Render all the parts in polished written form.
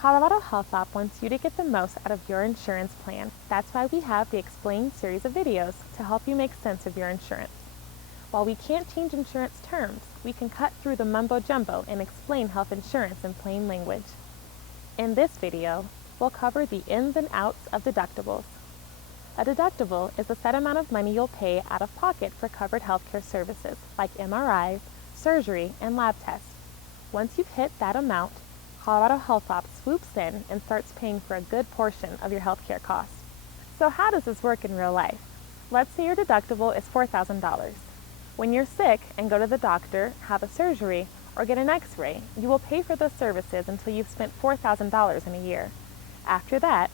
Colorado HealthOP wants you to get the most out of your insurance plan. That's why we have the Explain series of videos to help you make sense of your insurance. While we can't change insurance terms, we can cut through the mumbo-jumbo and explain health insurance in plain language. In this video, we'll cover the ins and outs of deductibles. A deductible is a set amount of money you'll pay out of pocket for covered healthcare services like MRIs, surgery, and lab tests. Once you've hit that amount, Colorado HealthOP swoops in and starts paying for a good portion of your healthcare costs. So how does this work in real life? Let's say your deductible is $4,000. When you're sick and go to the doctor, have a surgery, or get an x-ray, you will pay for those services until you've spent $4,000 in a year. After that,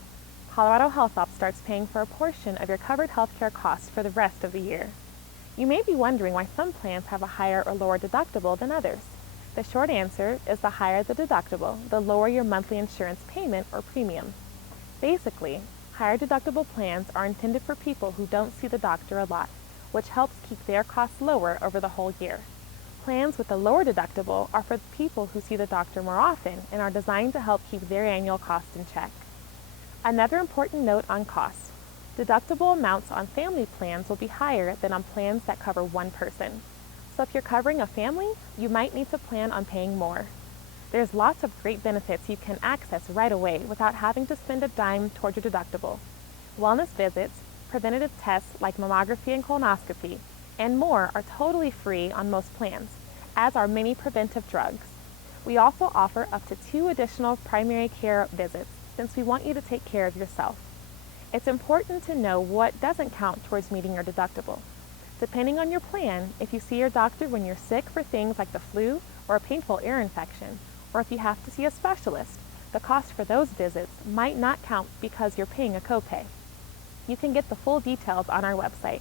Colorado HealthOP starts paying for a portion of your covered healthcare costs for the rest of the year. You may be wondering why some plans have a higher or lower deductible than others. The short answer is the higher the deductible, the lower your monthly insurance payment or premium. Basically, higher deductible plans are intended for people who don't see the doctor a lot, which helps keep their costs lower over the whole year. Plans with a lower deductible are for people who see the doctor more often and are designed to help keep their annual costs in check. Another important note on costs. Deductible amounts on family plans will be higher than on plans that cover one person. So if you're covering a family, you might need to plan on paying more. There's lots of great benefits you can access right away without having to spend a dime toward your deductible. Wellness visits, preventative tests like mammography and colonoscopy, and more are totally free on most plans, as are many preventive drugs. We also offer up to 2 additional primary care visits since we want you to take care of yourself. It's important to know what doesn't count towards meeting your deductible. Depending on your plan, if you see your doctor when you're sick for things like the flu or a painful ear infection, or if you have to see a specialist, the cost for those visits might not count because you're paying a copay. You can get the full details on our website.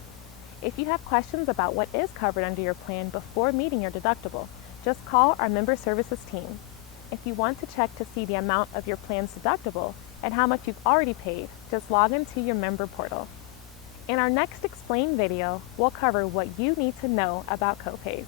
If you have questions about what is covered under your plan before meeting your deductible, just call our member services team. If you want to check to see the amount of your plan's deductible and how much you've already paid, just log into your member portal. In our next Explain video, we'll cover what you need to know about copays.